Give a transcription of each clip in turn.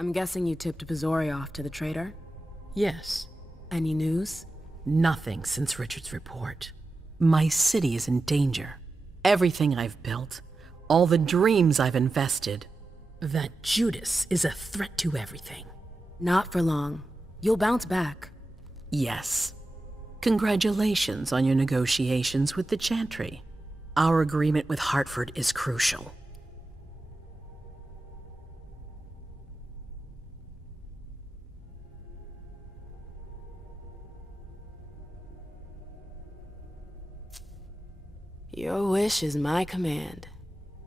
I'm guessing you tipped Pizori off to the traitor? Yes. Any news? Nothing since Richard's report. My city is in danger. Everything I've built, all the dreams I've invested. That Judas is a threat to everything. Not for long. You'll bounce back. Yes. Congratulations on your negotiations with the Chantry. Our agreement with Hartford is crucial. Your wish is my command.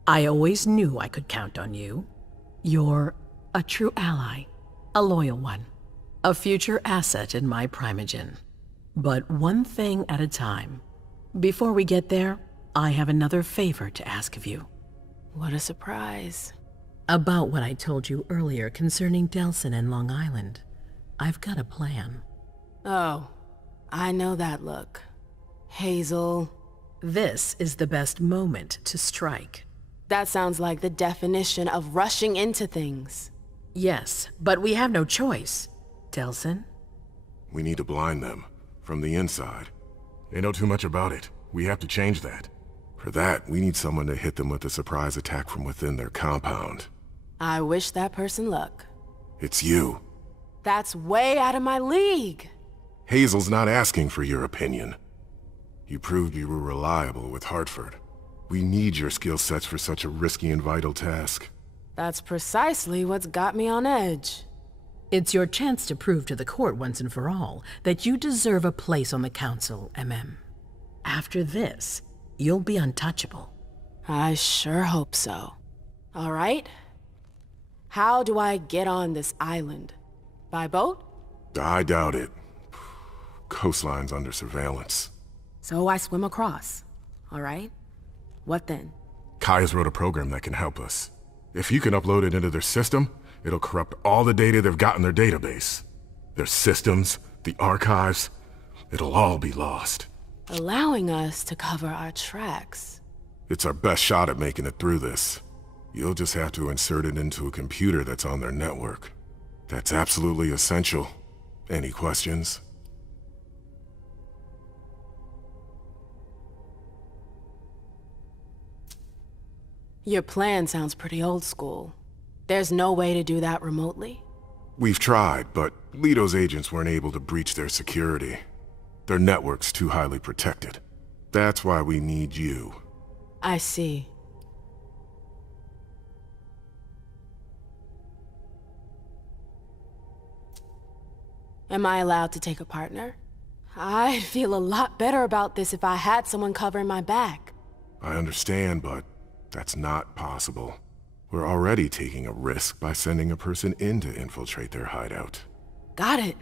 I always knew I could count on you. You're a true ally, a loyal one, a future asset in my primogen. But one thing at a time. Before we get there, I have another favor to ask of you. What a surprise. About what I told you earlier concerning Delson and Long Island. I've got a plan. Oh, I know that look. Hazel. This is the best moment to strike. That sounds like the definition of rushing into things. Yes, but we have no choice. Delson? We need to blind them, from the inside. They know too much about it. We have to change that. For that, we need someone to hit them with a surprise attack from within their compound. I wish that person luck. It's you. That's way out of my league. Hazel's not asking for your opinion. You proved you were reliable with Hartford. We need your skill sets for such a risky and vital task. That's precisely what's got me on edge. It's your chance to prove to the court once and for all that you deserve a place on the council, Emem. After this, you'll be untouchable. I sure hope so. All right. How do I get on this island? By boat? I doubt it. Coastline's under surveillance. So I swim across. All right. What then? Kaya's wrote a program that can help us. If you can upload it into their system, it'll corrupt all the data they've got in their database. Their systems, the archives, it'll all be lost. Allowing us to cover our tracks. It's our best shot at making it through this. You'll just have to insert it into a computer that's on their network. That's absolutely essential. Any questions? Your plan sounds pretty old school. There's no way to do that remotely? We've tried, but Leto's agents weren't able to breach their security. Their network's too highly protected. That's why we need you. I see. Am I allowed to take a partner? I'd feel a lot better about this if I had someone covering my back. I understand, but that's not possible. We're already taking a risk by sending a person in to infiltrate their hideout. Got it.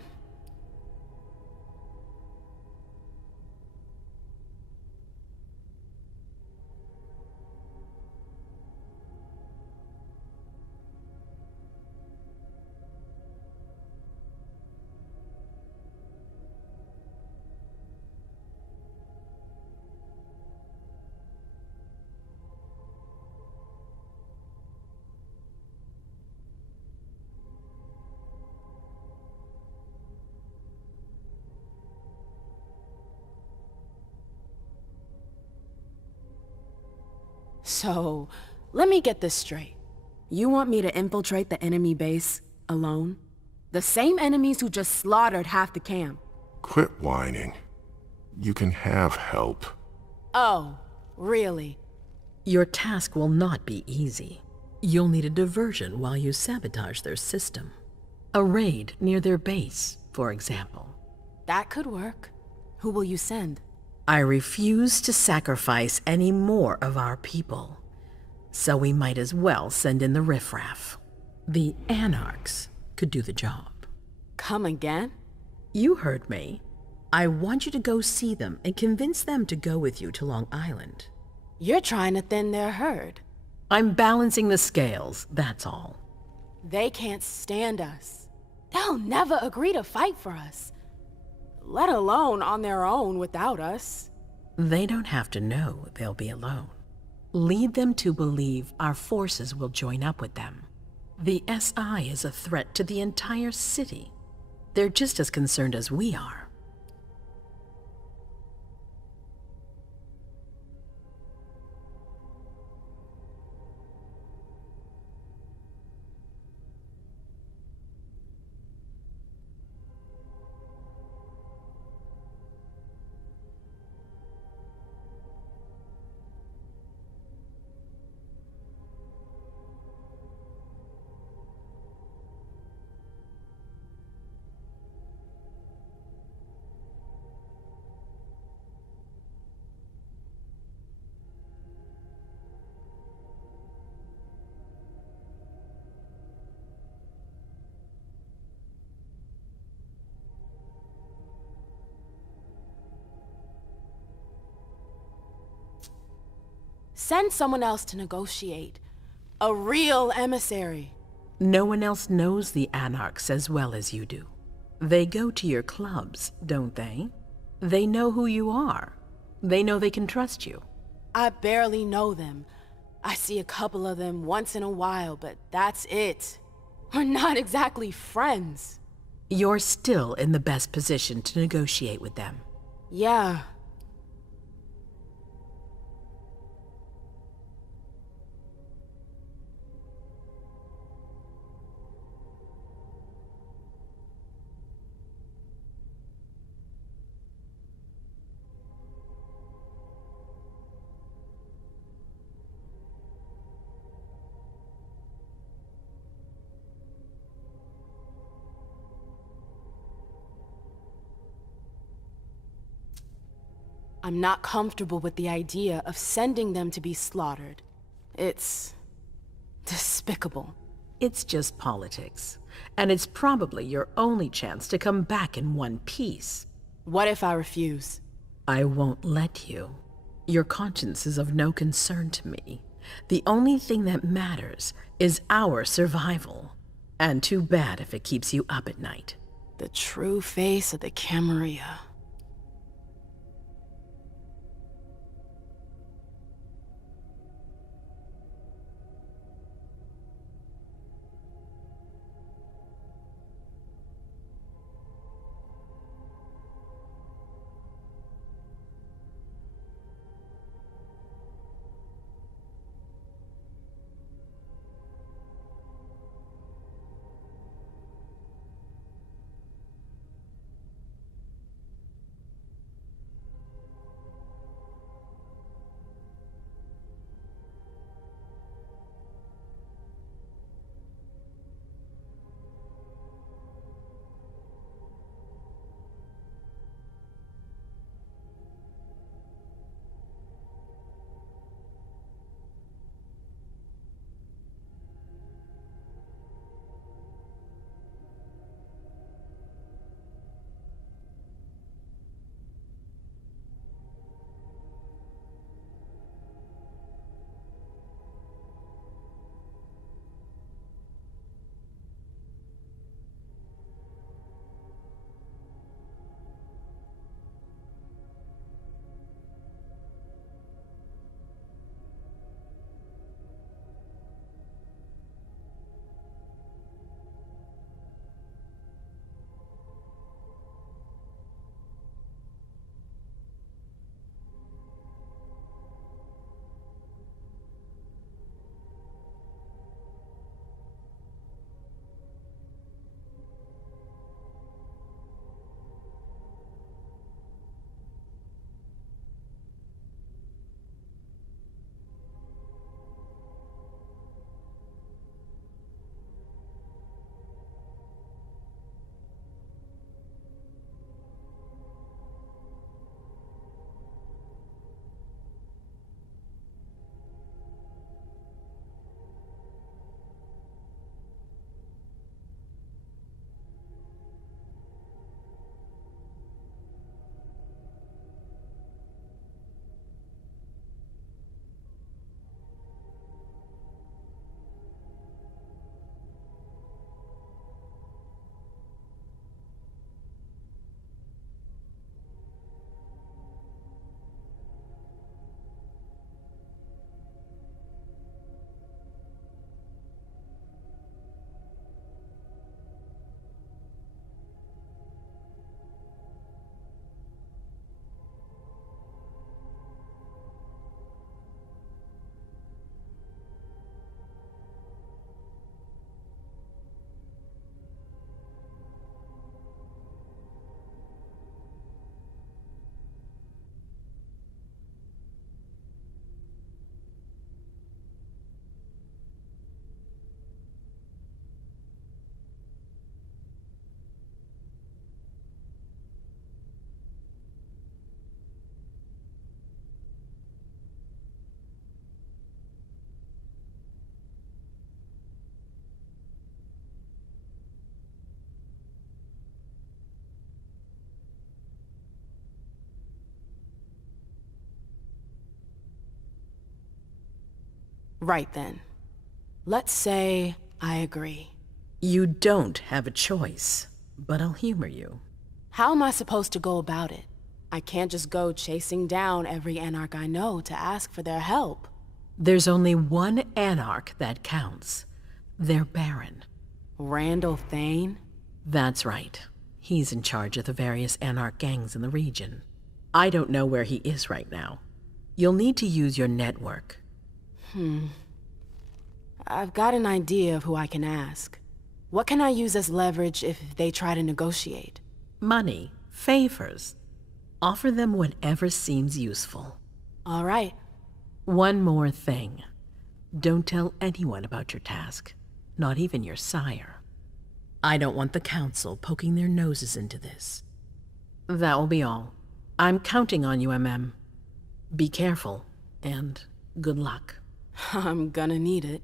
So, let me get this straight. You want me to infiltrate the enemy base alone? The same enemies who just slaughtered half the camp. Quit whining. You can have help. Oh, really? Your task will not be easy. You'll need a diversion while you sabotage their system. A raid near their base, for example. That could work. Who will you send? I refuse to sacrifice any more of our people. So we might as well send in the riffraff. The Anarchs could do the job. Come again? You heard me. I want you to go see them and convince them to go with you to Long Island. You're trying to thin their herd. I'm balancing the scales, that's all. They can't stand us. They'll never agree to fight for us. Let alone on their own without us. They don't have to know they'll be alone. Lead them to believe our forces will join up with them. The SI is a threat to the entire city. They're just as concerned as we are. Send someone else to negotiate. A real emissary. No one else knows the Anarchs as well as you do. They go to your clubs, don't they? They know who you are. They know they can trust you. I barely know them. I see a couple of them once in a while, but that's it. We're not exactly friends. You're still in the best position to negotiate with them. Yeah. I'm not comfortable with the idea of sending them to be slaughtered. It's despicable. It's just politics, and it's probably your only chance to come back in one piece. What if I refuse? I won't let you. Your conscience is of no concern to me. The only thing that matters is our survival. And too bad if it keeps you up at night. The true face of the Camarilla. Right then. Let's say I agree. You don't have a choice, but I'll humor you. How am I supposed to go about it? I can't just go chasing down every anarch I know to ask for their help. There's only one anarch that counts. Their Baron. Randall Thane? That's right. He's in charge of the various anarch gangs in the region. I don't know where he is right now. You'll need to use your network. I've got an idea of who I can ask. What can I use as leverage if they try to negotiate? Money, favors. Offer them whatever seems useful. All right. One more thing. Don't tell anyone about your task, not even your sire. I don't want the council poking their noses into this. That will be all. I'm counting on you, Emem. Be careful, and good luck. I'm gonna need it.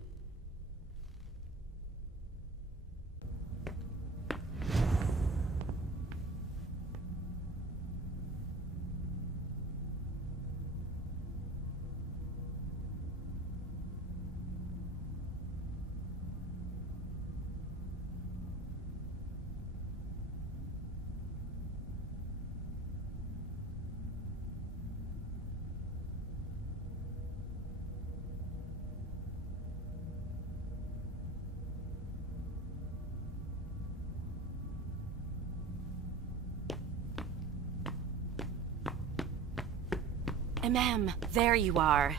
Emem, there you are.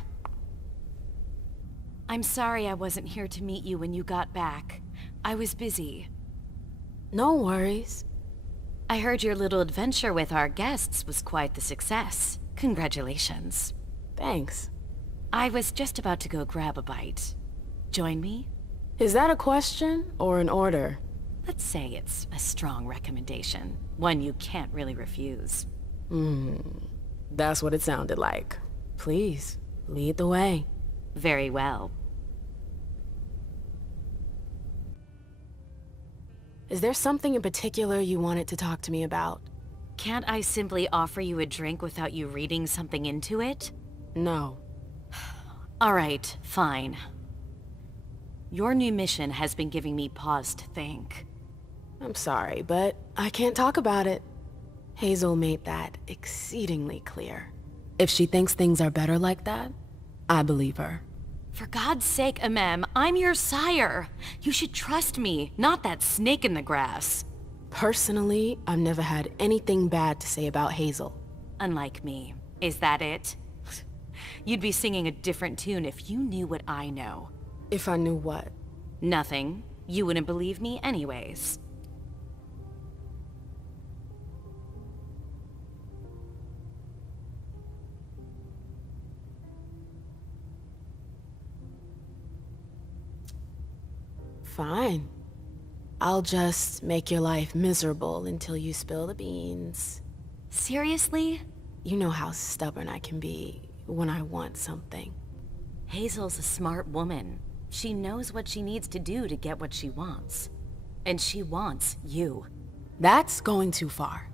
I'm sorry I wasn't here to meet you when you got back. I was busy. No worries. I heard your little adventure with our guests was quite the success. Congratulations. Thanks. I was just about to go grab a bite. Join me? Is that a question or an order? Let's say it's a strong recommendation. One you can't really refuse. That's what it sounded like. Please, lead the way. Very well. Is there something in particular you wanted to talk to me about? Can't I simply offer you a drink without you reading something into it? No. All right, fine. Your new mission has been giving me pause to think. I'm sorry, but I can't talk about it. Hazel made that exceedingly clear. If she thinks things are better like that, I believe her. For God's sake, Emem, I'm your sire. You should trust me, not that snake in the grass. Personally, I've never had anything bad to say about Hazel. Unlike me. Is that it? You'd be singing a different tune if you knew what I know. If I knew what? Nothing. You wouldn't believe me anyways. Fine. I'll just make your life miserable until you spill the beans. Seriously? You know how stubborn I can be when I want something. Hazel's a smart woman. She knows what she needs to do to get what she wants. And she wants you. That's going too far.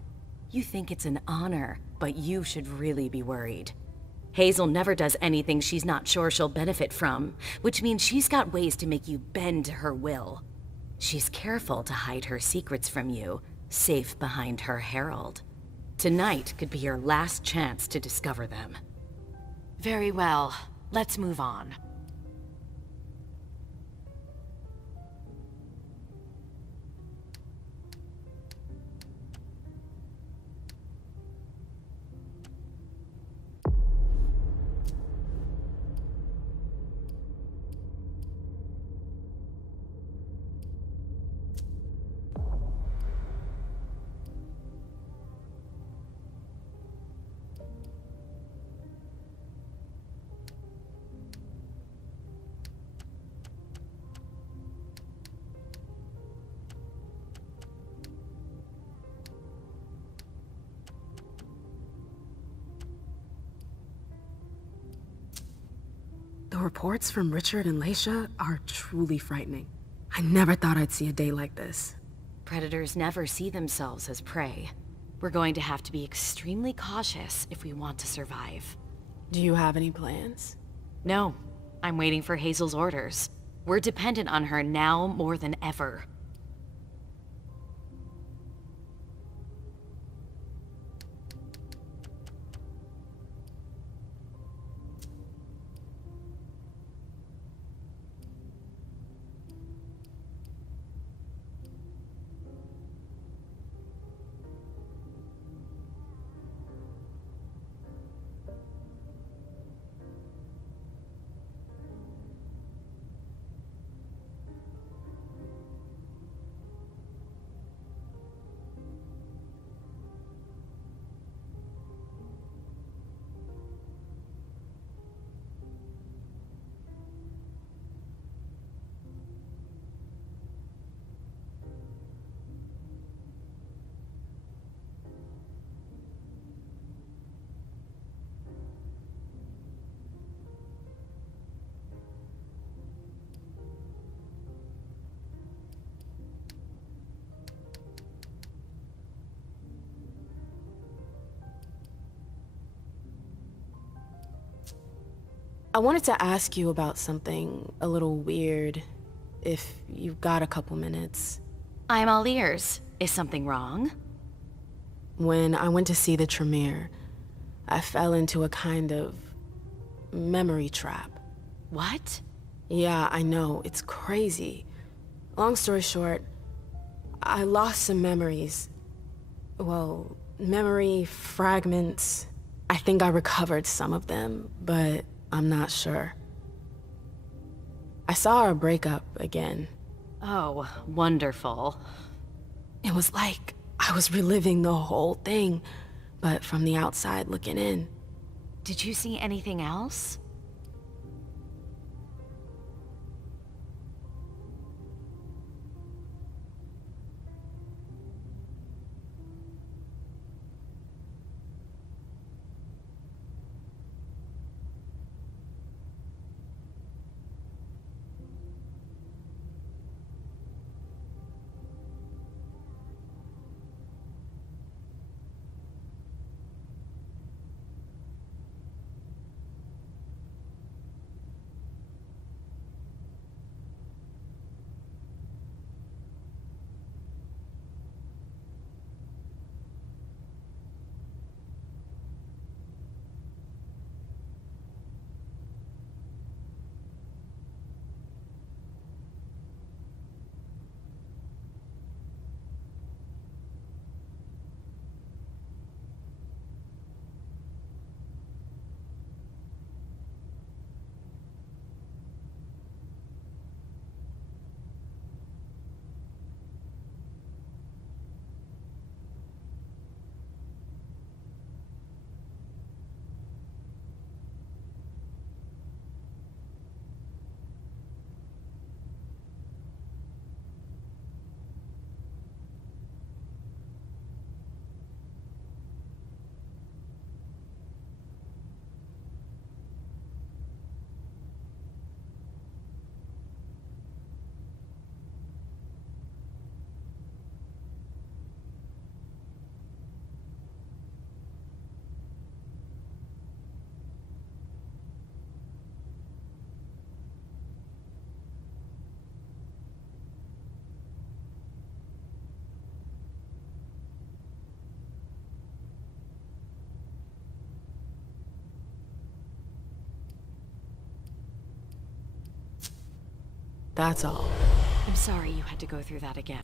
You think it's an honor, but you should really be worried. Hazel never does anything she's not sure she'll benefit from, which means she's got ways to make you bend to her will. She's careful to hide her secrets from you, safe behind her herald. Tonight could be your last chance to discover them. Very well, let's move on. The reports from Richard and Leisha are truly frightening. I never thought I'd see a day like this. Predators never see themselves as prey. We're going to have to be extremely cautious if we want to survive. Do you have any plans? No, I'm waiting for Hazel's orders. We're dependent on her now more than ever. I wanted to ask you about something a little weird, if you've got a couple minutes. I'm all ears. Is something wrong? When I went to see the Tremere, I fell into a kind of memory trap. What? Yeah, I know, it's crazy. Long story short, I lost some memories. Well, memory fragments. I think I recovered some of them, but I'm not sure. I saw our breakup again. Oh, wonderful. It was like I was reliving the whole thing, but from the outside looking in. Did you see anything else? That's all. I'm sorry you had to go through that again.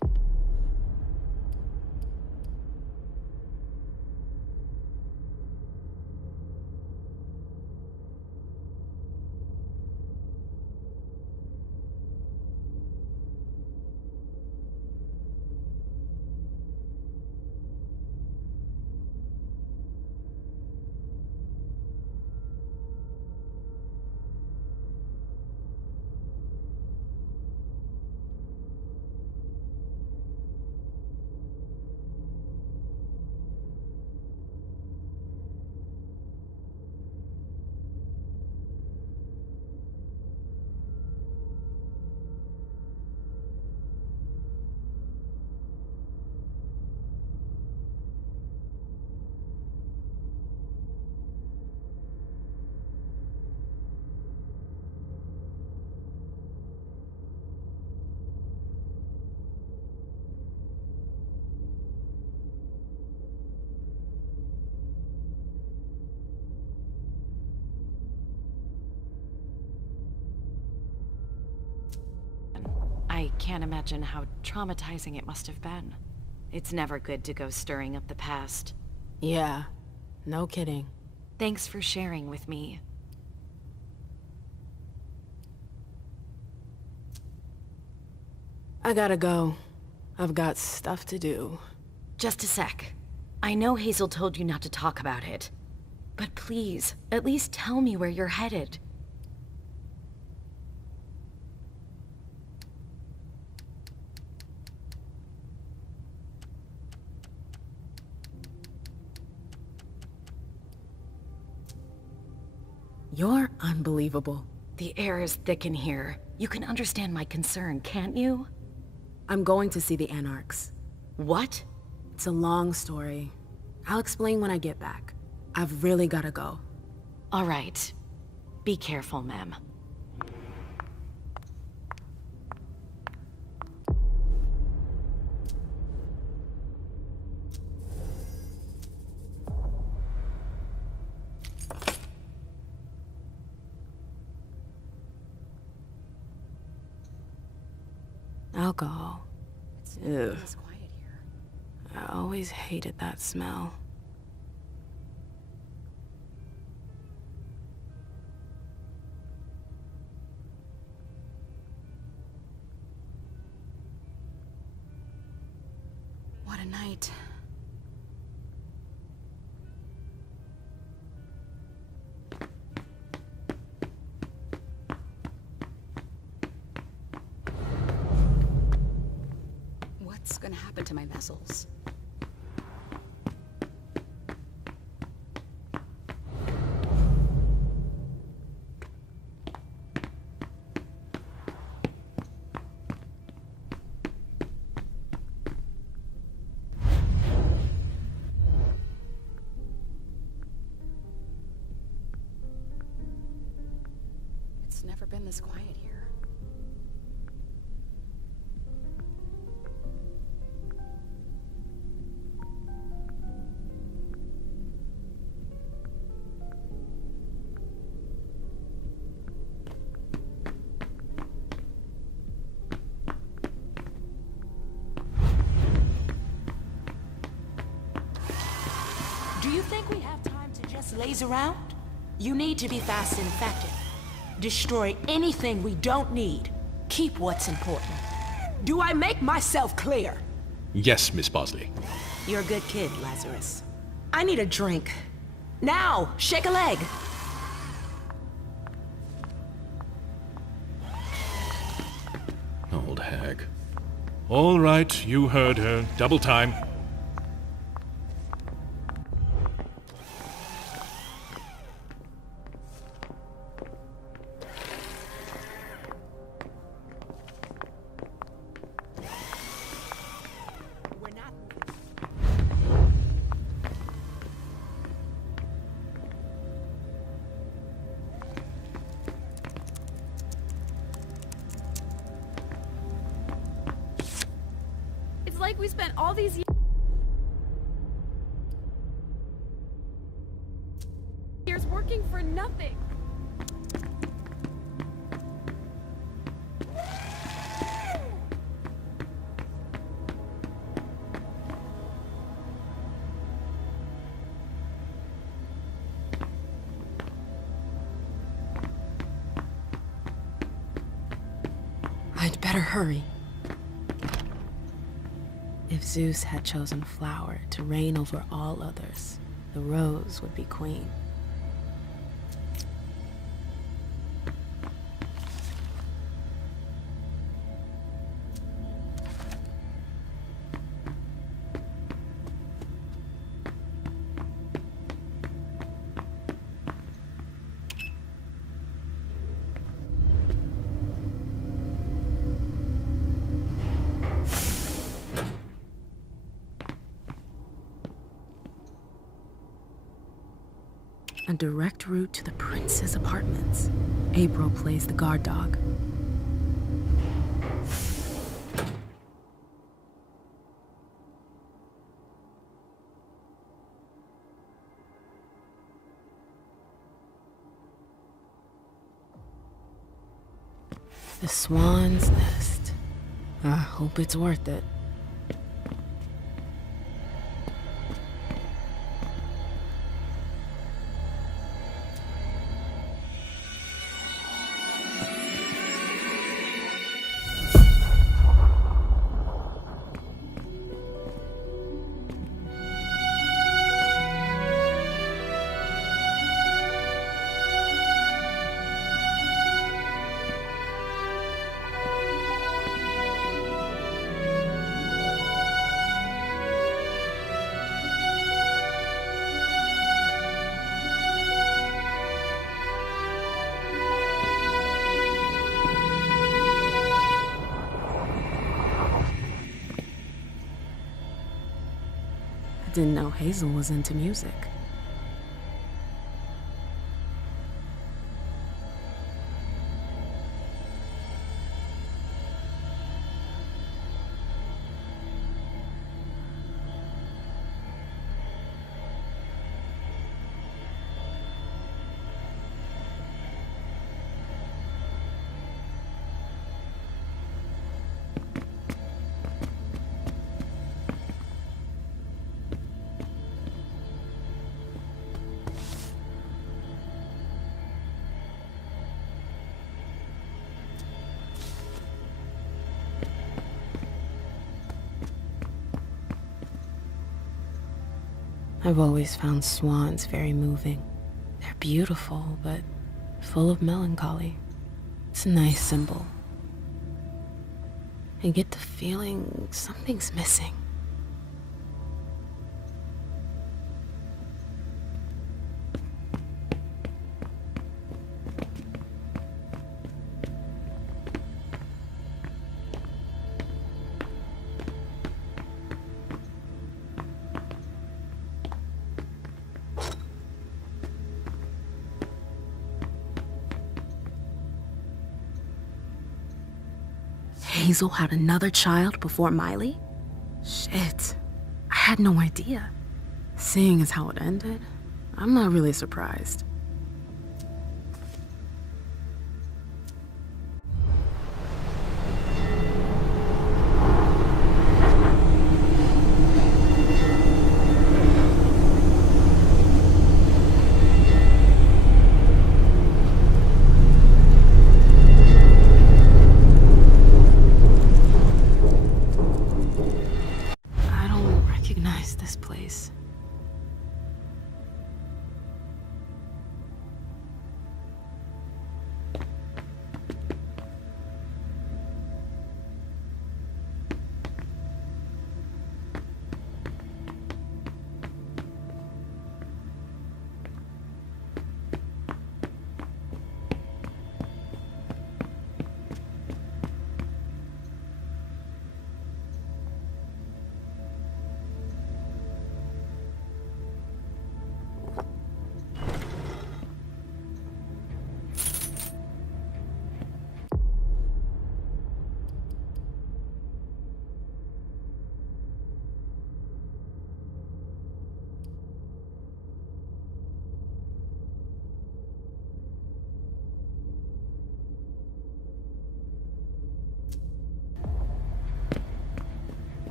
I can't imagine how traumatizing it must have been. It's never good to go stirring up the past. Yeah, no kidding. Thanks for sharing with me. I gotta go. I've got stuff to do. Just a sec. I know Hazel told you not to talk about it. But please, at least tell me where you're headed. You're unbelievable. The air is thick in here. You can understand my concern, can't you? I'm going to see the Anarchs. What? It's a long story. I'll explain when I get back. I've really gotta go. All right. Be careful, ma'am. Alcohol. Ew. It's quiet here. I always hated that smell. What a night. What's gonna happen to my vessels? It's never been this quiet here. Do you think we have time to just laze around? You need to be fast and effective. Destroy anything we don't need. Keep what's important. Do I make myself clear? Yes, Miss Bosley. You're a good kid, Lazarus. I need a drink. Now, shake a leg. Old hag. All right, you heard her. Double time. We're not... It's like we spent all these years working for nothing. I'd better hurry. If Zeus had chosen flower to reign over all others, the rose would be queen. A direct route to the prince's apartments. April plays the guard dog. The swan's nest. I hope it's worth it. I didn't know Hazel was into music. I've always found swans very moving. They're beautiful, but full of melancholy. It's a nice symbol. I get the feeling something's missing. Hazel had another child before Miley? Shit, I had no idea. Seeing as how it ended, I'm not really surprised. This place.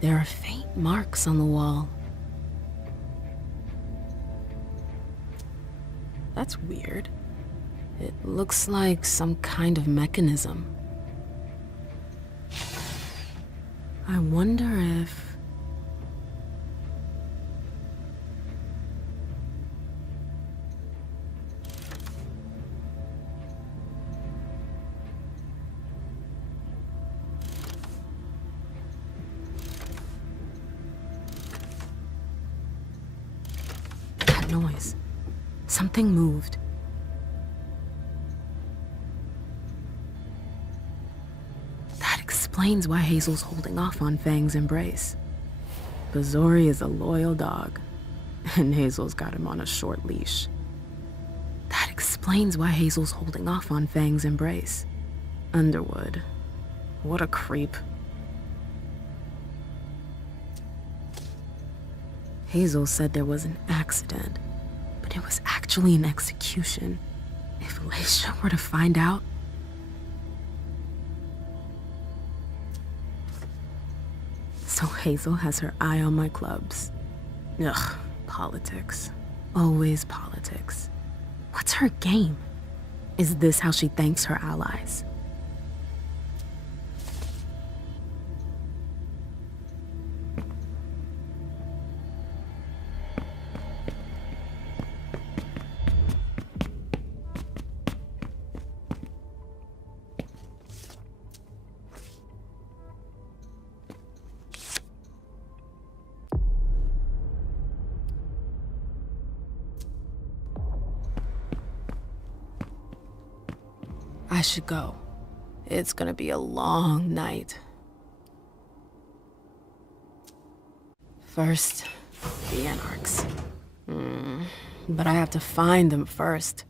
There are faint marks on the wall. That's weird. It looks like some kind of mechanism. I wonder if... noise. Something moved. That explains why Hazel's holding off on Fang's embrace. Bazori is a loyal dog, and Hazel's got him on a short leash. That explains why Hazel's holding off on Fang's embrace. Underwood. What a creep. Hazel said there was an accident, but it was actually an execution. If If Alicia were to find out... So Hazel has her eye on my clubs. Ugh, politics. Always politics. What's her game? Is this how she thanks her allies? I should go. It's gonna be a long night. First, the Anarchs. But I have to find them first.